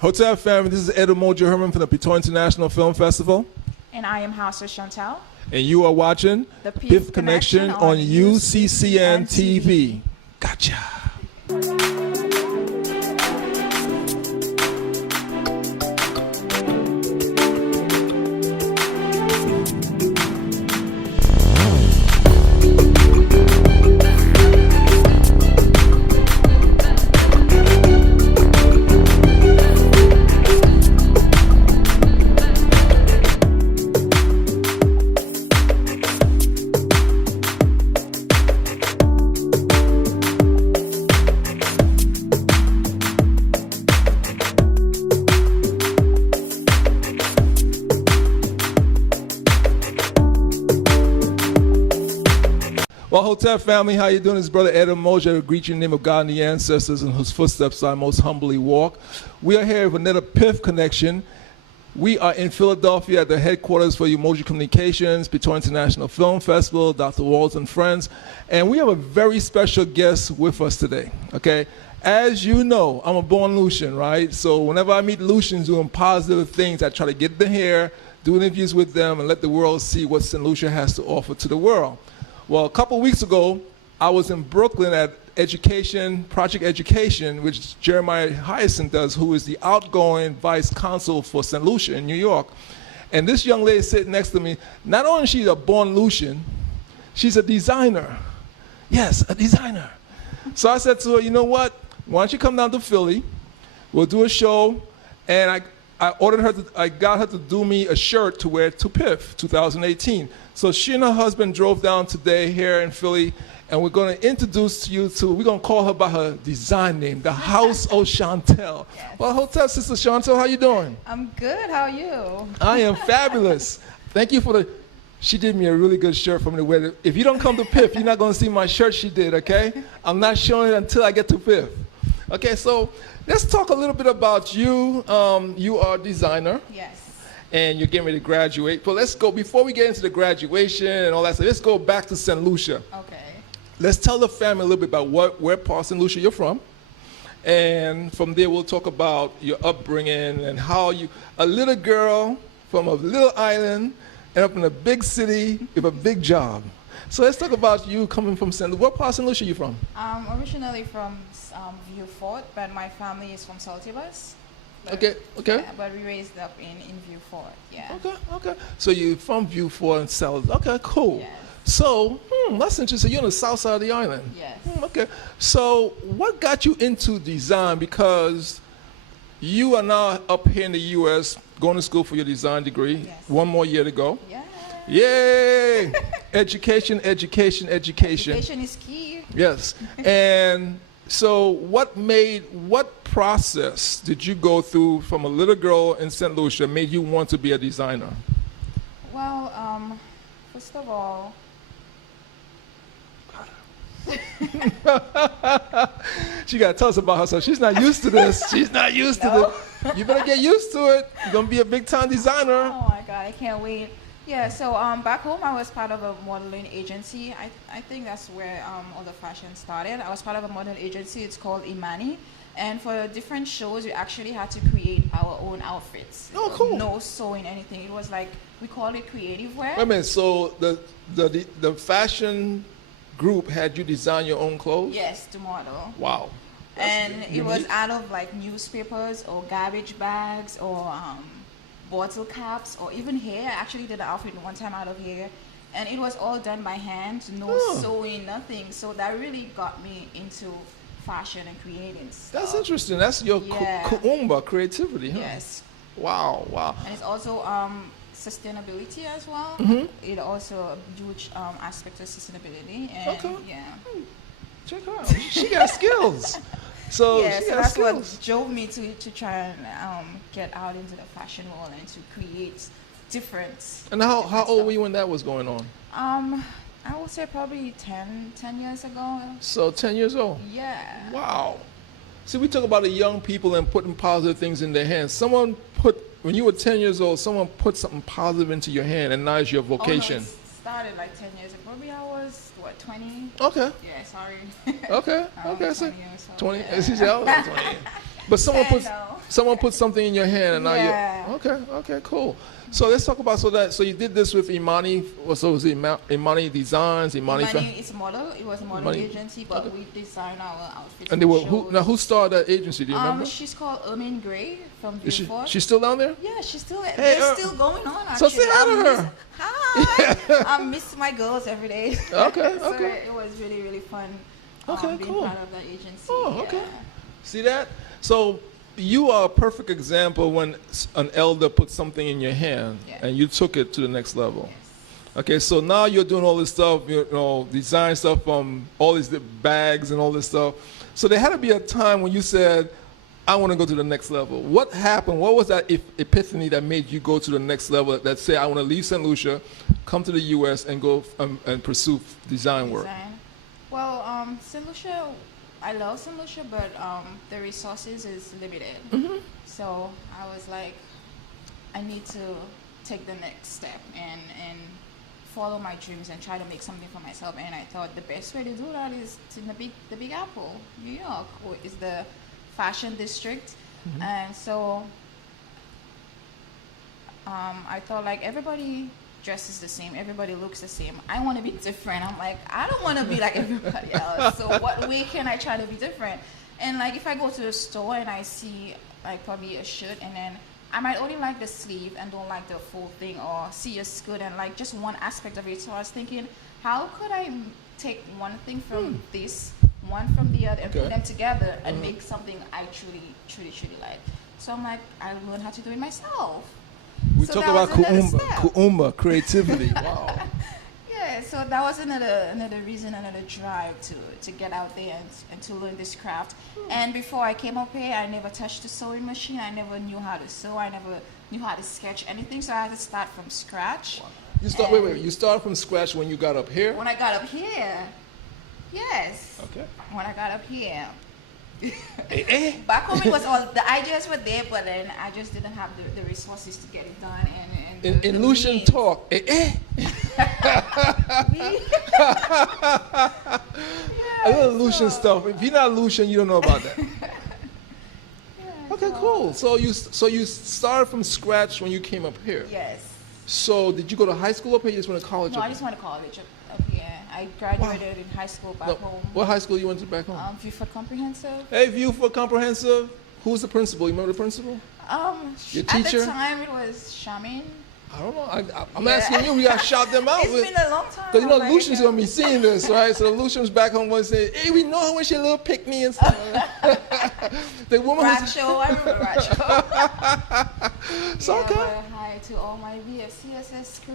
Hotel family, this is Umoja Herman from the Piton International Film Festival. And I am House of Shontell. And you are watching The PIFF Connection on UCCN TV. Gotcha. Well, Hotel family, how you doing? It's Brother Umoja. I greet you in the name of God and the ancestors in whose footsteps I most humbly walk. We are here with another PIFF Connection. We are in Philadelphia at the headquarters for Umoja Communications, Piton International Film Festival, Dr. Walls and friends. And we have a very special guest with us today, okay? As you know, I'm a born Lucian, right? So whenever I meet Lucians doing positive things, I try to get them here, do interviews with them, and let the world see what St. Lucia has to offer to the world. Well, a couple weeks ago, I was in Brooklyn at Project Education, which Jeremiah Hyacinth does, who is the outgoing vice consul for St. Lucia in New York. And this young lady sitting next to me, not only is she a born Lucian, she's a designer. Yes, a designer. So I said to her, you know what? Why don't you come down to Philly? We'll do a show. And I got her to do me a shirt to wear to PIFF 2018. So she and her husband drove down today here in Philly, and we're going to introduce you to, we're going to call her by her design name, the House of Shontell. Yes. Well, Hotel Sister Shontell, how you doing? I'm good, how are you? I am fabulous. Thank you for she did me a really good shirt for me to wear. If you don't come to PIFF, you're not going to see my shirt she did, okay? I'm not showing it until I get to PIFF. Okay, so let's talk a little bit about you. You are a designer. Yes. And you're getting ready to graduate. But let's go, before we get into the graduation and all that stuff, let's go back to St. Lucia. Okay. Let's tell the family a little bit about where part of St. Lucia you're from. And from there, we'll talk about your upbringing and how you, a little girl from a little island, and up in a big city with a big job. So let's talk about you coming from St. Lucia. What part of St. Lucia are you from? Originally from Vieux Fort, but my family is from Saltibus. Okay. Yeah, but we raised up in Vieux Fort, yeah. Okay. So you're from Vieux Fort and South. Okay, cool. Yes. So, that's interesting. You're on the south side of the island. Yes. Okay. So what got you into design? Because you are now up here in the U.S. going to school for your design degree. Yes. One more year to go. Yeah. Yay! Education. Education is key. Yes. And so what process did you go through from a little girl in St. Lucia made you want to be a designer? Well, first of all, she got to tell us about herself. She's not used to this. She's not used to this. You better get used to it. You're going to be a big-time designer. Oh, my God. I can't wait. Yeah, so back home, I was part of a modeling agency. I think that's where all the fashion started. I was part of a modeling agency. It's called Imani. And for different shows, we actually had to create our own outfits. Oh, cool. No sewing, anything. It was like, we called it creative wear. Wait a minute, so the fashion group had you design your own clothes? Yes, to model. Wow. And it was out of like newspapers or garbage bags or bottle caps or even hair. I actually did an outfit one time out of hair. And it was all done by hand, no sewing, nothing. So that really got me into fashion and creating stuff. That's interesting. That's your kuumba creativity, huh? Yes. Wow. And it's also sustainability as well. It also a huge aspect of sustainability. And Check her out. She got skills. So yeah, so that's what drove me to try and get out into the fashion world and to create different. And how old were you when that was going on? I would say probably 10 years ago. So 10 years old? Yeah. Wow. See, we talk about the young people and putting positive things in their hands. When you were 10 years old, someone put something positive into your hand, and now it's your vocation. Oh, no, it started like 10 years ago. Probably I was, 20? Okay. Yeah, sorry. Okay. I was 20 20 or so. 20. Yeah. She's 20. But I someone put something in your hand, and now Yeah. you. Okay, cool. So let's talk about so you did this with Imani. So was it Imani Designs, Imani? It's model. It was a model Imani- agency, but we designed our outfits. And they were who started that agency? Do you remember? She's called Gray from Is Beaufort. she's still down there? Yeah, she's still. Hey, They're still going on. So Actually, say hi to her. Hi. I miss my girls every day. Okay, So okay. it was really, really fun. Okay, being cool. part of that agency. Oh, okay. Yeah. See that? So you are a perfect example when an elder put something in your hand Yeah. and you took it to the next level. Yes. Okay, so now you're doing all this stuff, design stuff from all these bags and all this stuff. So there had to be a time when you said, I want to go to the next level. What happened? What was that epiphany that made you go to the next level, that say, I want to leave St. Lucia, come to the U.S. and go and pursue design work? Well, St. Lucia, I love St. Lucia, but the resources is limited. So I was like, I need to take the next step and follow my dreams and try to make something for myself. And I thought the best way to do that is in the Big Apple, New York, is the fashion district. And so I thought, like, everybody dresses the same, everybody looks the same. I want to be different. I'm like, I don't want to be like everybody else. So what way can I try to be different? And like, if I go to the store and I see like probably a shirt, and then I might only like the sleeve and don't like the full thing, or see a skirt and like just one aspect of it. So I was thinking, how could I take one thing from this, one from the other, and put them together and make something I truly like. So I'm like, I learned how to do it myself. We So talk that about was another step. kuumba, creativity. Wow. Yeah, so that was another reason, another drive to get out there and to learn this craft. And before I came up here, I never touched a sewing machine. I never knew how to sew. I never knew how to sketch anything. So I had to start from scratch. You start. Wait. You started from scratch when you got up here. When I got up here, yes. Okay. When I got up here. Back home it was all, the ideas were there, but then I just didn't have the resources to get it done. And in Lucian means. talk. A little Lucian stuff. If you're not Lucian, you don't know about that. Okay, cool. So you started from scratch when you came up here. Yes. So did you go to high school up here? You just went to college? No, I just went to college up here. I graduated in high school back home. What high school you went to back home? Beaufort Comprehensive. Hey, Beaufort Comprehensive. Who's the principal? You remember the principal? Your teacher? At the time, it was Shamin. I don't know. I'm asking you. We got to shout them out. It's been a long time. Because Lucian's going to be seeing this, right? So Lucian's back home going to say, hey, we know her when she a little pick-me and stuff. The woman Racho, I remember Racho. So, okay. Hi to all my VFCSS crew.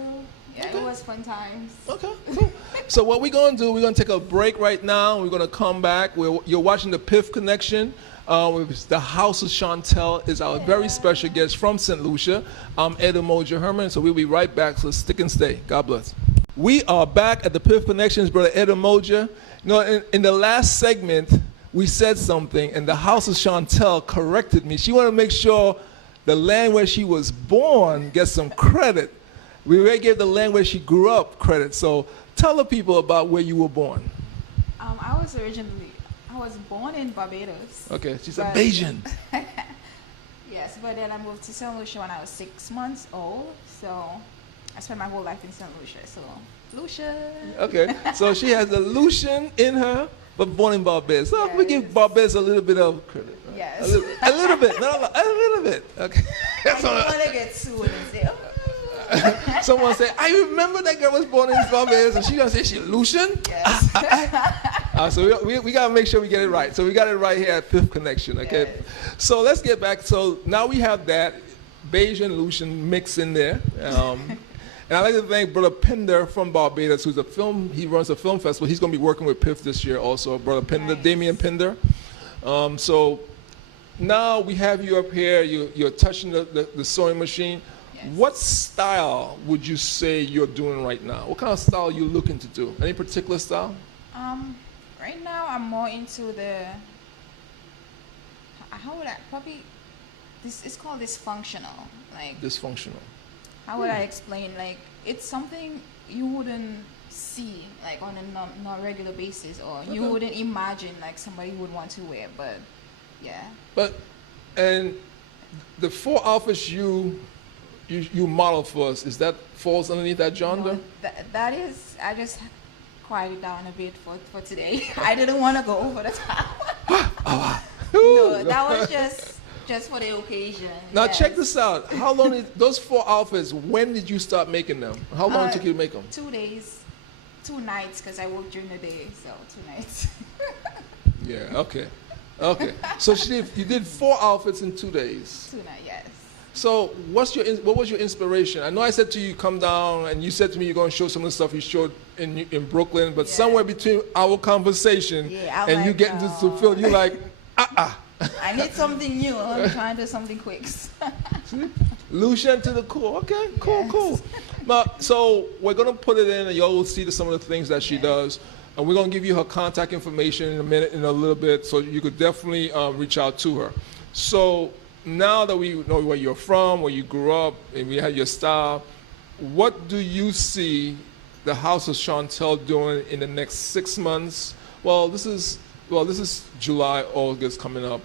Yeah, Okay. It was fun times. Okay, cool. So what we're going to do, we're going to take a break right now. We're going to come back. You're watching the PIFF Connection. With the House of Shontell is our very special guest from St. Lucia. I'm Ed Umoja Herman, so we'll be right back. So stick and stay. God bless. We are back at the PIFF Connections, Brother Ed Umoja. In the last segment, we said something, and the House of Shontell corrected me. She wanted to make sure the land where she was born gets some credit. We already gave the land where she grew up credit. So tell the people about where you were born. I was born in Barbados. Okay, she's a Bajan. Yes, but then I moved to St. Lucia when I was 6 months old. So I spent my whole life in St. Lucia. So Lucia. Okay, so she has a Lucian in her, but born in Barbados. So we give Barbados a little bit of credit. Right? Yes. A little bit, not a lot, a little bit. Okay. I don't want to get sued and say, Someone say, I remember that girl was born in Barbados, and she gonna say she's Lucian? Yes. So we got to make sure we get it right. So we got it right here at Fifth Connection, okay? Yes. So let's get back. So now we have that Bajan Lucian mix in there. And I'd like to thank Brother Pinder from Barbados, he runs a film festival. He's going to be working with PIFF this year also, Brother Pinder, Nice. Damian Pinder. So now we have you up here. You're touching the sewing machine. Yes. What style would you say you're doing right now? What kind of style are you looking to do? Any particular style? Right now I'm more into it's called dysfunctional. Like, Dysfunctional. how would I explain? Like, it's something you wouldn't see like on a non-regular basis, or you wouldn't imagine like somebody would want to wear, but yeah. But And the 4 outfits you model for us, is that falls underneath that genre? No, that is, I just quieted down a bit for today. I didn't want to go over the top. No, that was just for the occasion. Now yes. check this out. How long did those 4 outfits, when did you start making them? How long it took you to make them? 2 days, 2 nights, because I work during the day, so 2 nights. Yeah, okay. So you did 4 outfits in 2 days. 2 nights, yes. So what was your inspiration? I know I said to you, come down, and you said to me you're going to show some of the stuff you showed in Brooklyn, but somewhere between our conversation and you getting to feel, you're like, I need something new. I'm trying to do something quick. Lucian to the core. Okay, cool. So we're going to put it in, and you'll see some of the things that she does. And we're going to give you her contact information in a little bit, so you could definitely reach out to her. So now that we know where you're from, where you grew up, and we have your style, what do you see the House of Shontell doing in the next 6 months? Well, this is July, August coming up,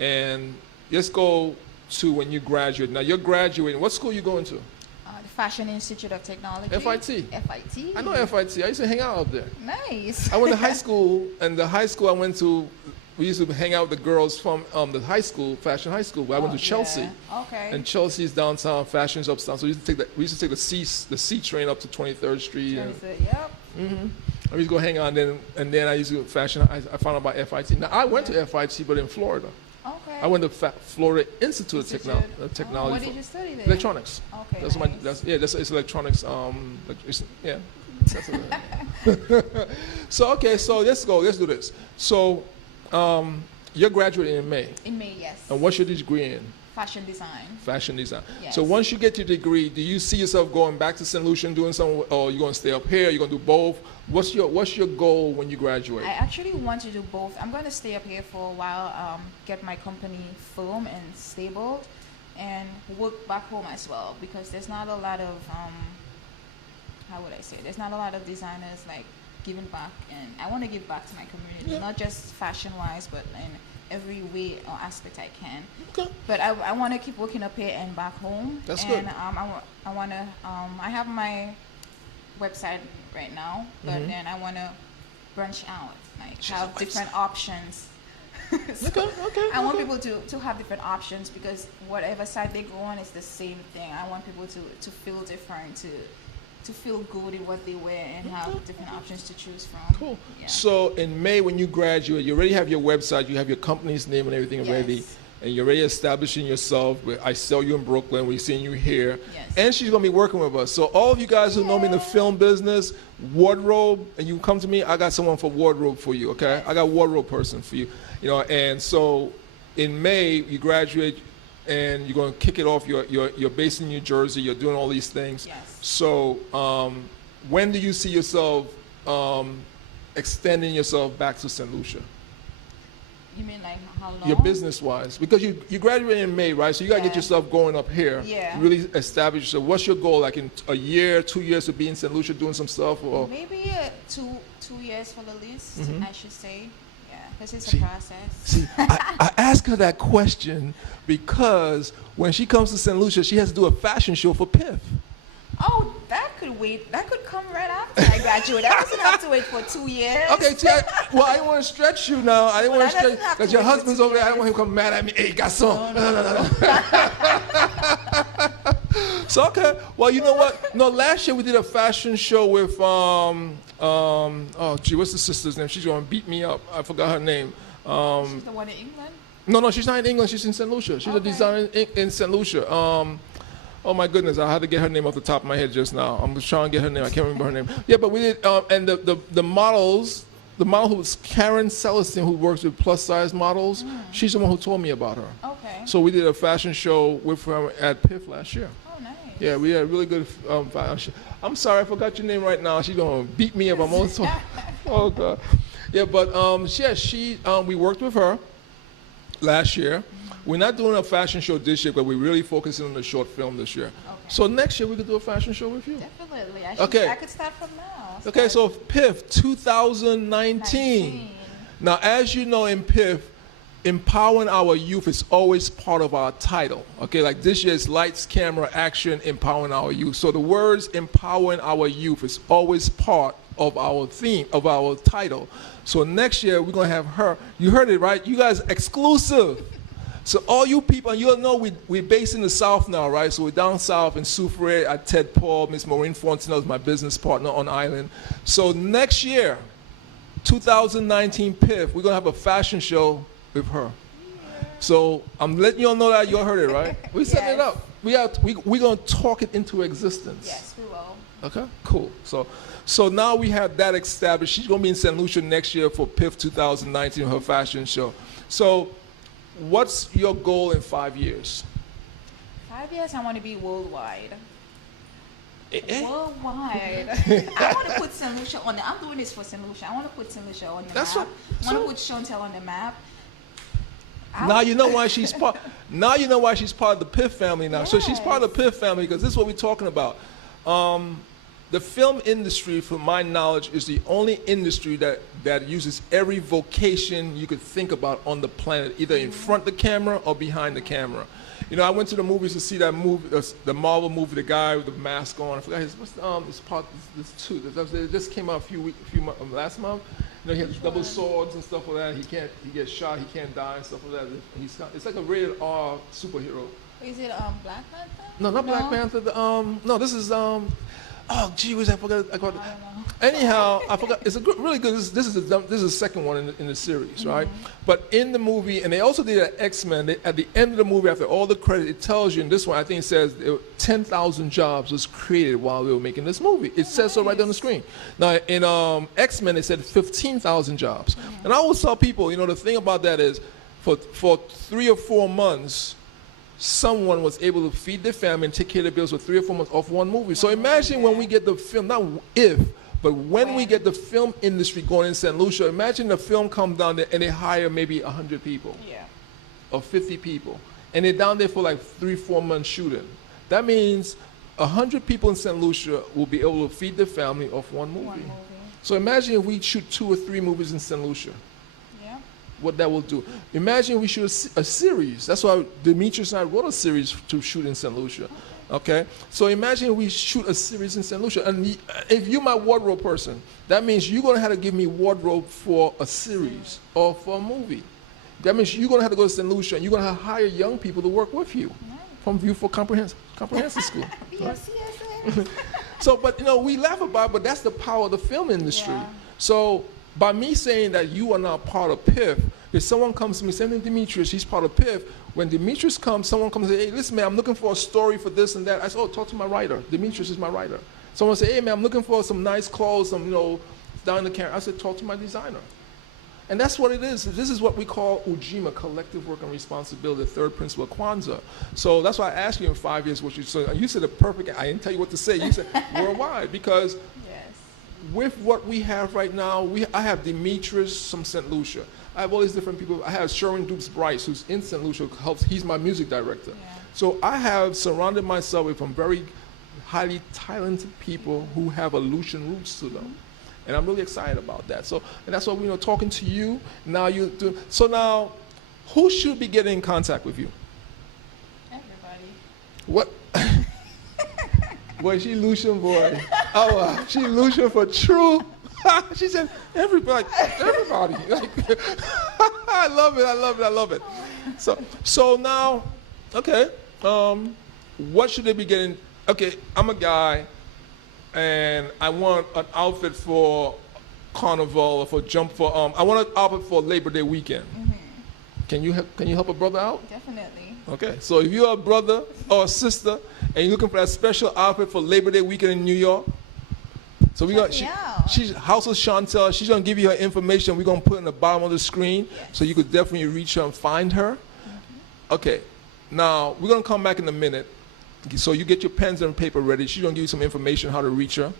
and let's go to when you graduate. Now you're graduating. What school are you going to? The Fashion Institute of Technology. FIT. FIT. I know FIT. I used to hang out up there. Nice. I went to high school, and the high school I went to, we used to hang out with the girls from the high school, Fashion High School. I went to Chelsea. Yeah. Okay. And Chelsea's downtown, Fashion's uptown. So we used to take the C train up to 23rd Street. Yep. I used to go hang out, and then I used to go fashion. I found out about FIT. Now I went to FIT, but in Florida. Okay. I went to Florida Institute of Technology. What did you study there? Electronics. Okay. It's electronics. So let's go. Let's do this. So you're graduating in May. In May, yes. And what's your degree in? Fashion design. Fashion design. Yes. So once you get your degree, do you see yourself going back to St. Lucia and doing something, or you're going to stay up here? You're going to do both? What's your goal when you graduate? I actually want to do both. I'm going to stay up here for a while, get my company firm and stable, and work back home as well, because there's not a lot of how would I say? There's not a lot of designers like giving back, and I want to give back to my community, not just fashion-wise, but in every way or aspect I can. Okay. But I want to keep working up here and back home. That's good. good. I want to. I have my website right now, but then I want to branch out, like have different options. I want people to have different options, because whatever side they go on is the same thing. I want people to feel different, to feel good in what they wear, and have different options to choose from. Cool. Yeah. So in May, when you graduate, you already have your website, you have your company's name and everything ready, and you're already establishing yourself. I sell you in Brooklyn, we're seeing you here. Yes. And she's going to be working with us. So all of you guys who know me in the film business, wardrobe, and you come to me, I got someone for wardrobe for you, okay? I got a wardrobe person for you. And so in May, you graduate, and you're going to kick it off. You're based in New Jersey. You're doing all these things. Yes. So when do you see yourself extending yourself back to St. Lucia? You mean like how long? Your business-wise, because you graduated in May, right? So you got to get yourself going up here. Yeah. Really establish yourself. What's your goal? Like in a year, 2 years to be in St. Lucia doing some stuff, or maybe 2 years for the least, I should say. Because it's a process. See, I asked her that question because when she comes to St. Lucia, she has to do a fashion show for PIFF. Oh, that could wait. That could come right after I graduate. I doesn't have to wait for 2 years. Okay, well, I didn't want to stretch you now. I didn't want to stretch because your husband's over there. I don't want him to come mad at me. Hey, garçon. No. So, okay. Well, you know what? No, last year we did a fashion show with, what's the sister's name? She's going to beat me up. I forgot her name. She's the one in England? No, she's not in England. She's in St. Lucia. She's a designer in St. Lucia. Oh my goodness, I had to get her name off the top of my head just now. I'm just trying to get her name. I can't remember her name. Yeah, but we did, and the models, the model who was Karen Celestine, who works with plus size models, she's the one who told me about her. Okay. So we did a fashion show with her at PIFF last year. Oh, nice. Yeah, we had a really good fashion. I'm sorry, I forgot your name right now. She's gonna beat me up. I'm also, oh God. Yeah, but we worked with her last year. We're not doing a fashion show this year, but we're really focusing on the short film this year. Okay. So next year we could do a fashion show with you. Definitely. I could start from now. Okay, so PIFF 2019. Now, as you know, in PIFF, empowering our youth is always part of our title. Okay, like this year is lights, camera, action, empowering our youth. So the words empowering our youth is always part of our theme, of our title. So next year we're gonna have her. You heard it, right? You guys exclusive. So all you people, and you'll know we're based in the South now, right? So we're down south in Soufriere at Ted Paul. Miss Maureen Fontenelle is my business partner on island. So next year, 2019 PIFF, we're gonna have a fashion show with her. So I'm letting you all know that. You all heard it, right? We're setting it up. We're gonna talk it into existence. Yes, we will. Okay, cool. So now we have that established. She's gonna be in St. Lucia next year for PIFF 2019, her fashion show. So what's your goal in 5 years? 5 years, I want to be worldwide. Worldwide. I I want to put St. Lucia on the, I'm doing this for St. Lucia. I want to put St. Lucia on the map. I want to put Shontell on the map. Now you know why she's part. Now you know why she's part of the PIFF family now. Yes. So she's part of the PIFF family because this is what we're talking about. The film industry, from my knowledge, is the only industry that uses every vocation you could think about on the planet, either in front of the camera or behind the camera. You know, I went to the movies to see that movie, the Marvel movie, the guy with the mask on. I forgot his part. This two. It just came out last month. You know, he has double swords and stuff like that. He gets shot. He can't die and stuff like that. It's like a rated R superhero. Is it Black Panther? No, not Black Panther. No, this is oh, gee whiz, I forgot. I don't know. Anyhow, I forgot. It's a really good. This is the second one in the series, right? But in the movie, and they also did an X-Men. At the end of the movie, after all the credit, it tells you. In this one, I think it says 10,000 jobs was created while they were making this movie. It says so right on the screen. Now in X-Men, it said 15,000 jobs. And I always tell people, you know, the thing about that is, for 3 or 4 months, someone was able to feed their family and take care of their bills for 3 or 4 months off one movie. So imagine when we get the film, not if, but when we get the film industry going in St. Lucia, imagine the film comes down there and they hire maybe 100 people or 50 people. And they're down there for like 3-4 months shooting. That means 100 people in St. Lucia will be able to feed their family off one movie. So imagine if we shoot 2 or 3 movies in St. Lucia. What that will do. Imagine we shoot a series. That's why Demetrius and I wrote a series to shoot in St. Lucia. Okay? So imagine we shoot a series in St. Lucia. And if you're my wardrobe person, that means you're going to have to give me wardrobe for a series or for a movie. That means you're going to have to go to St. Lucia and you're going to have to hire young people to work with you from View for Comprehensive School. Right? So, but you know, we laugh about it, but that's the power of the film industry. So, by me saying that you are not part of PIFF, if someone comes to me saying, Demetrius, he's part of PIFF, when Demetrius comes, someone comes and says, hey, listen, man, I'm looking for a story for this and that. I say, oh, talk to my writer. Demetrius is my writer. Someone say, hey, man, I'm looking for some nice clothes, some, you know, down in the camera. I said, talk to my designer. And that's what it is. This is what we call UJIMA, collective work and responsibility, the third principle of Kwanzaa. So that's why I asked you in 5 years what you said. You said the perfect, I didn't tell you what to say. You said worldwide, because with what we have right now, I have Demetrius from St. Lucia. I have all these different people. I have Sherwin Dukes Bryce, who's in St. Lucia, who helps. He's my music director. So I have surrounded myself with some very highly talented people who have Aleutian roots to them. And I'm really excited about that. So, and that's why we're talking to you. Now you do. So now, who should be getting in contact with you? Everybody. What? Boy, she Lucian, boy. Oh, she Lucian for true. She said, everybody. Like, I love it. So now, okay, what should they be getting? Okay, I'm a guy, and I want an outfit for Carnival or for I want an outfit for Labor Day weekend. Can you help a brother out? Definitely. Okay, so if you're a brother or a sister and you're looking for that special outfit for Labor Day weekend in New York, so we got she's House of Shontell. She's gonna give you her information. We're gonna put it in the bottom of the screen, so you could definitely reach her and find her. Okay, now we're gonna come back in a minute. So you get your pens and paper ready. She's gonna give you some information how to reach her.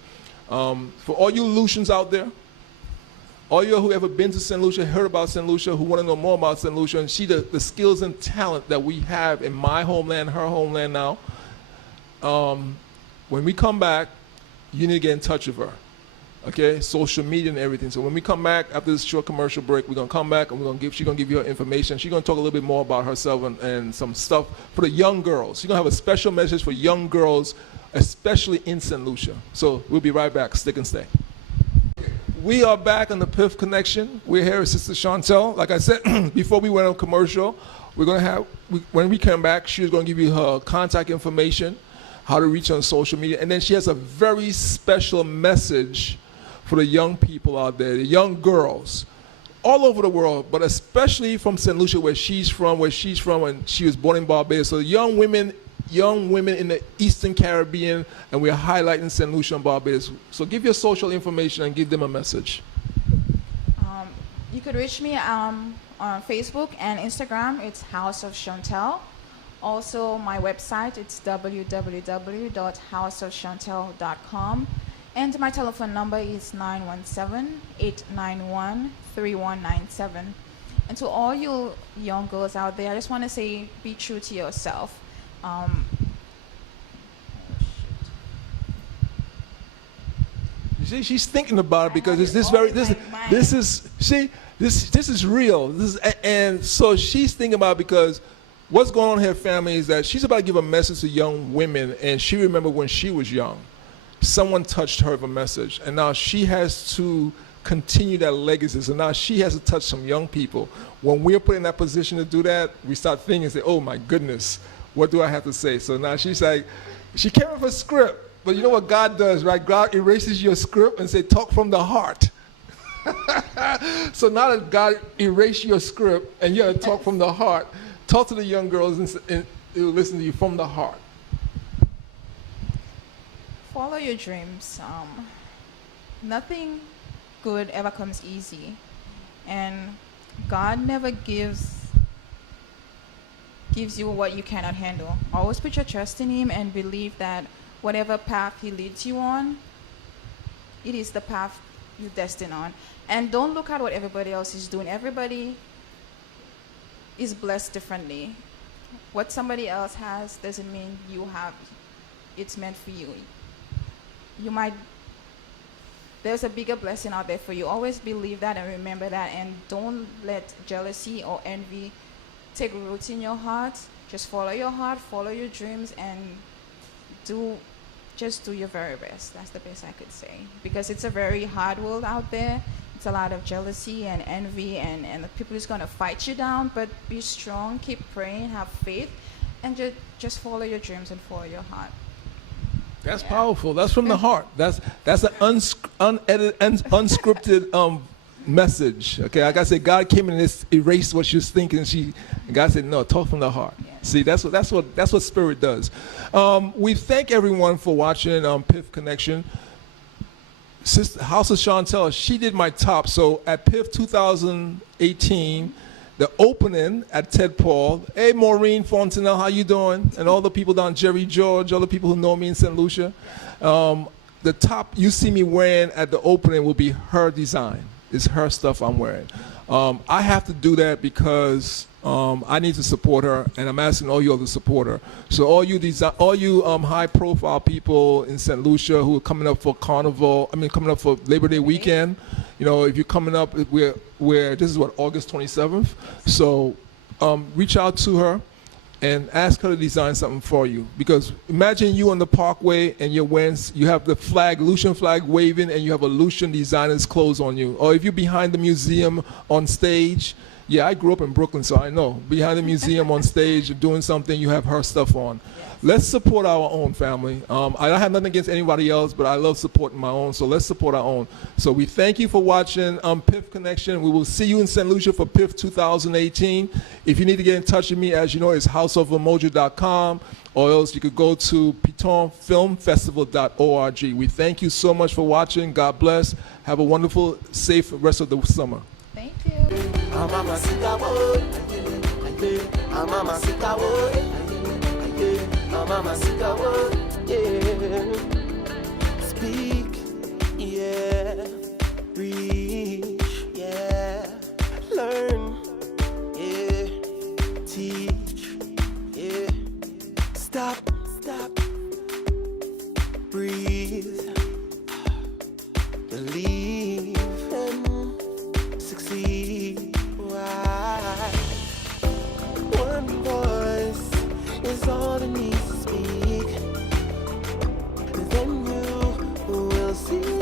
For all you Lucians out there, all you who ever been to St. Lucia, heard about St. Lucia, who want to know more about St. Lucia, and see the skills and talent that we have in my homeland, her homeland now. When we come back, you need to get in touch with her. okay, social media and everything. So when we come back after this short commercial break, we're gonna come back and she's gonna give you her information. She's gonna talk a little bit more about herself and some stuff for the young girls. She's gonna have a special message for young girls, especially in St. Lucia. So we'll be right back. Stick and stay. We are back on the PIFF Connection. We're here with Sister Shontell. Like I said before we went on commercial, we're gonna have when we come back, she's gonna give you her contact information, how to reach her on social media, and then she has a very special message for the young people out there, the young girls, all over the world, but especially from St. Lucia, where she's from, and she was born in Barbados. So young women in the Eastern Caribbean, and we're highlighting St. Lucia and Barbados. So give your social information and give them a message. You could reach me on Facebook and Instagram. It's House of Shontell. Also, my website, it's www.houseofshontell.com. And my telephone number is 917-891-3197. And to all you young girls out there, I just want to say, be true to yourself. You see, she's thinking about it because this is real. And so she's thinking about it because what's going on in her family is that she's about to give a message to young women, and she remembered when she was young, someone touched her with a message, and now she has to continue that legacy. So now she has to touch some young people. When we're put in that position to do that, we start thinking and say, oh my goodness, what do I have to say? So now she's like, she came with a script, but you know what God does, right? God erases your script and say, talk from the heart. So now that God erased your script and you have to talk from the heart, talk to the young girls and they'll listen to you from the heart. Follow your dreams. Nothing good ever comes easy, and God never gives you what you cannot handle. Always put your trust in Him and believe that whatever path He leads you on, it is the path you're destined on. And don't look at what everybody else is doing. Everybody is blessed differently. What somebody else has doesn't mean you have. It's meant for you. There's a bigger blessing out there for you. Always believe that and remember that, and don't let jealousy or envy take roots in your heart. Just follow your heart, follow your dreams, and just do your very best. That's the best I could say, because it's a very hard world out there. It's a lot of jealousy and envy, and the people is going to fight you down, but be strong, keep praying, have faith, and just follow your dreams and follow your heart. That's powerful. That's from the heart. That's an unedited, unscripted message. Okay, like I said, God came in and erased what she was thinking. And God said, "No, talk from the heart." Yes. See, that's what Spirit does. We thank everyone for watching PIFF Connection. Sister House of Shontell, she did my top. So at PIFF 2018. The opening at Ted Paul. Hey, Maureen Fontenelle, how you doing? And all the people down, Jerry George, all the people who know me in St. Lucia. The top you see me wearing at the opening will be her design. It's her stuff I'm wearing. I have to do that because I need to support her, and I'm asking all you all to support her. So all you high-profile people in St. Lucia who are coming up for Carnival, coming up for Labor Day weekend, you know, if you're coming up, we're this is what, August 27th. So reach out to her and ask her to design something for you. Because imagine you on the Parkway and you have the flag, Lucian flag waving, and you have a Lucian designer's clothes on you. Or if you're behind the museum on stage. Yeah, I grew up in Brooklyn, so I know. Behind the museum on stage, doing something, you have her stuff on. Yes. Let's support our own family. I don't have nothing against anybody else, but I love supporting my own, so let's support our own. So we thank you for watching PIFF Connection. We will see you in St. Lucia for PIFF 2018. If you need to get in touch with me, as you know, it's houseofumoja.com, or else you could go to pitonfilmfestival.org. We thank you so much for watching. God bless. Have a wonderful, safe rest of the summer. Thank you. Speak, yeah. Reach, yeah. Learn, yeah. Teach, yeah. Stop, breathe. Believe. see